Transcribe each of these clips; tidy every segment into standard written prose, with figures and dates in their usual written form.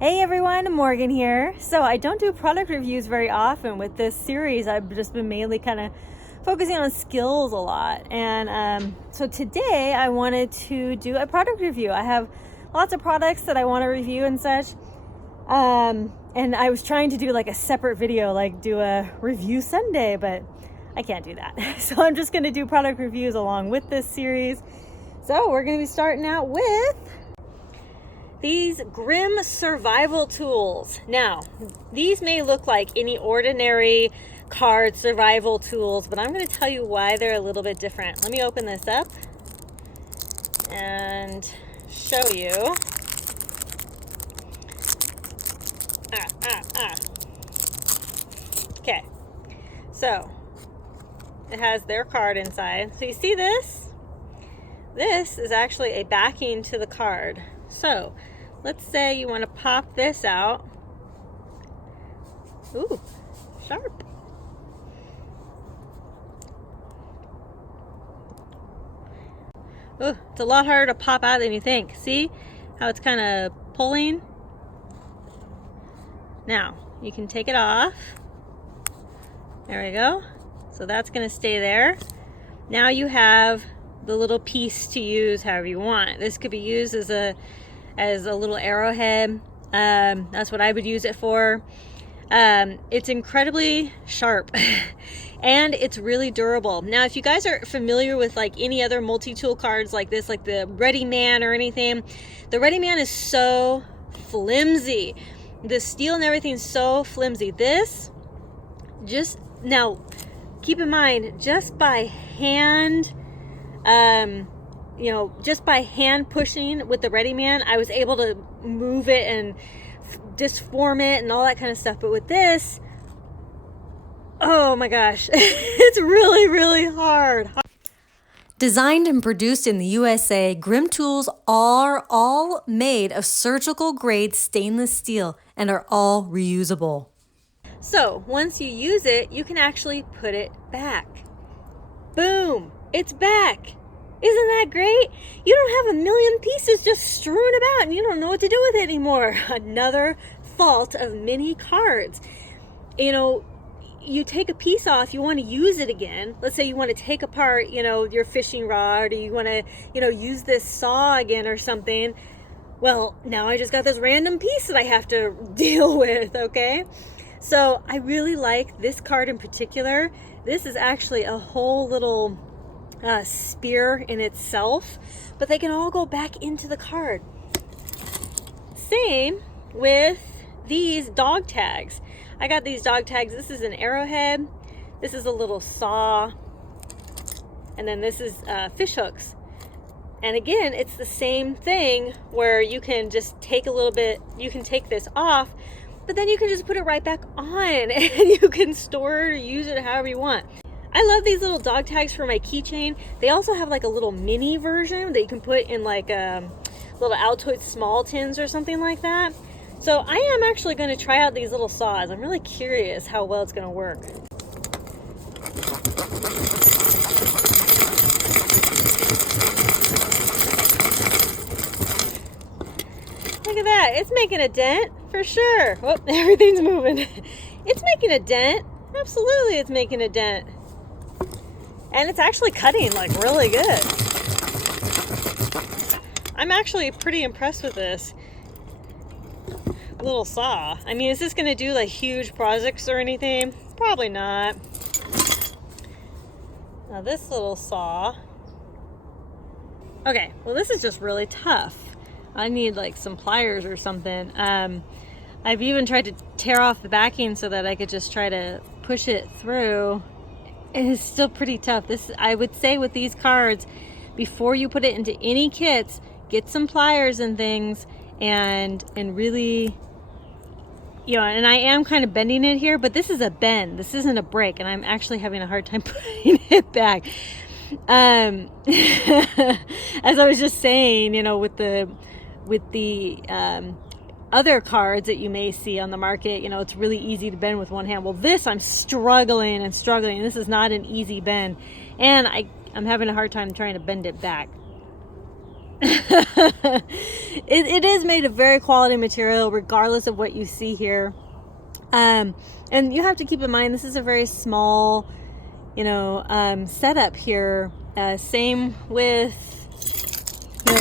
Hey everyone, Morgan here. So I don't do product reviews very often. With this series, I've just been mainly kind of focusing on skills a lot. And so today I wanted to do a product review. I have lots of products that I want to review and such. And I was trying to do like a separate video, like do a review Sunday, but I can't do that. So I'm just going to do product reviews along with this series. So we're going to be starting out with these Grimm survival tools. Now, these may look like any ordinary card survival tools, but I'm going to tell you why they're a little bit different. Let me open this up and show you. Okay, so it has their card inside. So you see this? This is actually a backing to the card. So let's say you want to pop this out. Ooh, sharp. Ooh, it's a lot harder to pop out than you think. See how it's kind of pulling? Now, you can take it off. There we go. So that's going to stay there. Now you have the little piece to use however you want. This could be used as a little arrowhead. That's what I would use it for. It's incredibly sharp and it's really durable. Now, if you guys are familiar with like any other multi-tool cards like this, like the Ready Man or anything, the Ready Man is so flimsy. The steel and everything's so flimsy. This, just now, keep in mind, just by hand, just by hand pushing with the Ready Man, I was able to move it and disform it and all that kind of stuff. But with this, oh my gosh, it's really, really hard. Designed and produced in the USA, Grimm tools are all made of surgical grade stainless steel and are all reusable. So once you use it, you can actually put it back. Boom, it's back. Isn't that great? You don't have a million pieces just strewn about and you don't know what to do with it anymore. Another fault of mini cards. You take a piece off, you want to use it again. Let's say you want to take apart, your fishing rod, or you want to, use this saw again or something. Well, now I just got this random piece that I have to deal with, okay? So I really like this card in particular. This is actually a whole little spear in itself, but they can all go back into the card. Same with these dog tags. I got these dog tags. This is an arrowhead. This is a little saw. And then this is fish hooks. And again, it's the same thing where you can just take a little bit, you can take this off, but then you can just put it right back on and you can store it or use it however you want. I love these little dog tags for my keychain. They also have like a little mini version that you can put in like little Altoid small tins or something like that. So I am actually going to try out these little saws. I'm really curious how well it's going to work. Look at that. It's making a dent for sure. Oh, everything's moving. It's making a dent. Absolutely, it's making a dent. And it's actually cutting like really good. I'm actually pretty impressed with this little saw. I mean, is this going to do like huge projects or anything? Probably not. Now this little saw. Okay, well this is just really tough. I need like some pliers or something. I've even tried to tear off the backing so that I could just try to push it through. It is still pretty tough. This, I would say, with these cards, before you put it into any kits, get some pliers and things and really, and I am kind of bending it here, but this is a bend. This isn't a break, and I'm actually having a hard time putting it back. As I was just saying, with the other cards that you may see on the market, it's really easy to bend with one hand. Well, this I'm struggling. This is not an easy bend, and I'm having a hard time trying to bend it back. It is made of very quality material, regardless of what you see here. And you have to keep in mind, this is a very small, setup here. Same with,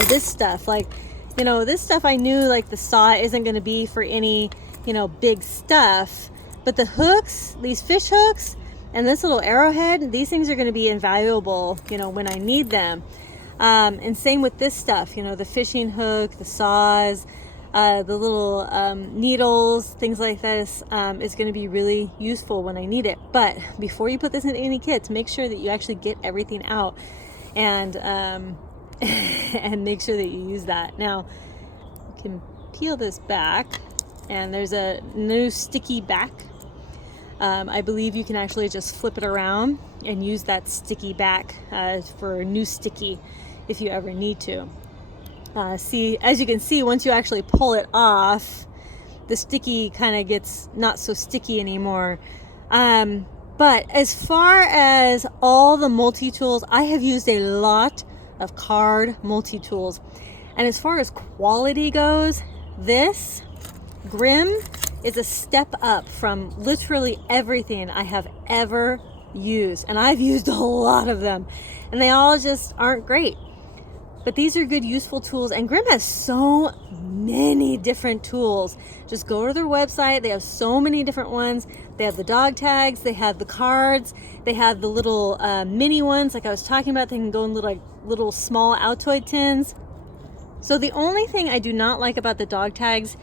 this stuff. Like, this stuff I knew, like, the saw isn't going to be for any, big stuff. But the hooks, these fish hooks, and this little arrowhead, these things are going to be invaluable, when I need them. And same with this stuff, the fishing hook, the saws, the little needles, things like this, is going to be really useful when I need it. But before you put this in any kits, make sure that you actually get everything out and and make sure that you use that. Now, you can peel this back, and there's a new sticky back. I believe you can actually just flip it around and use that sticky back for a new sticky if you ever need to. See, as you can see, once you actually pull it off, the sticky kind of gets not so sticky anymore. But as far as all the multi-tools, I have used a lot of card multi-tools. And as far as quality goes, this Grimm is a step up from literally everything I have ever used. And I've used a lot of them, and they all just aren't great. But these are good, useful tools, and Grimm has so many different tools. Just go to their website. They have so many different ones. They have the dog tags, they have the cards, they have the little mini ones like I was talking about. They can go in little small Altoid tins. So the only thing I do not like about the dog tags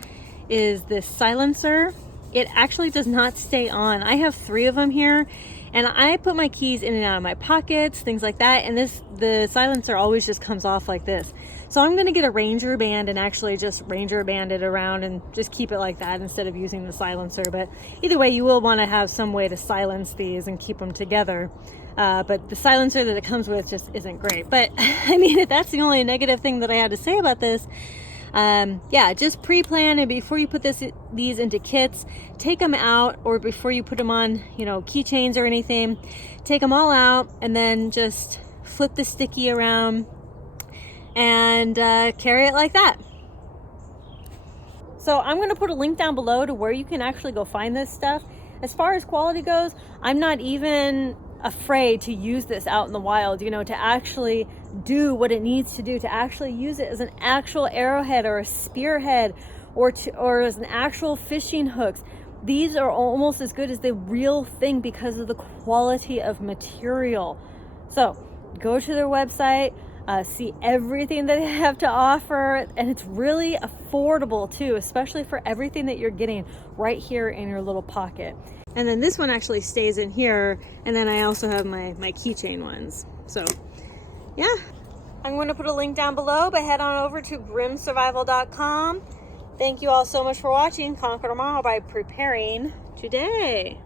is this silencer. It actually does not stay on. I have 3 of them here, and I put my keys in and out of my pockets, things like that, and the silencer always just comes off like this. So I'm gonna get a Ranger band and actually just Ranger band it around and just keep it like that instead of using the silencer. But either way, you will wanna have some way to silence these and keep them together. But the silencer that it comes with just isn't great. But I mean, if that's the only negative thing that I had to say about this, yeah, just pre-plan, and before you put these into kits, take them out, or before you put them on, keychains or anything, take them all out and then just flip the sticky around and carry it like that. So I'm going to put a link down below to where you can actually go find this stuff. As far as quality goes, I'm not even afraid to use this out in the wild, to actually do what it needs to do, to actually use it as an actual arrowhead or a spearhead or as an actual fishing hooks. These are almost as good as the real thing because of the quality of material. So go to their website, see everything that they have to offer, and it's really affordable too, especially for everything that you're getting right here in your little pocket. And then this one actually stays in here, and then I also have my keychain ones. So yeah, I'm going to put a link down below, but head on over to grimmsurvival.com. Thank you all so much for watching. Conquer tomorrow by preparing today.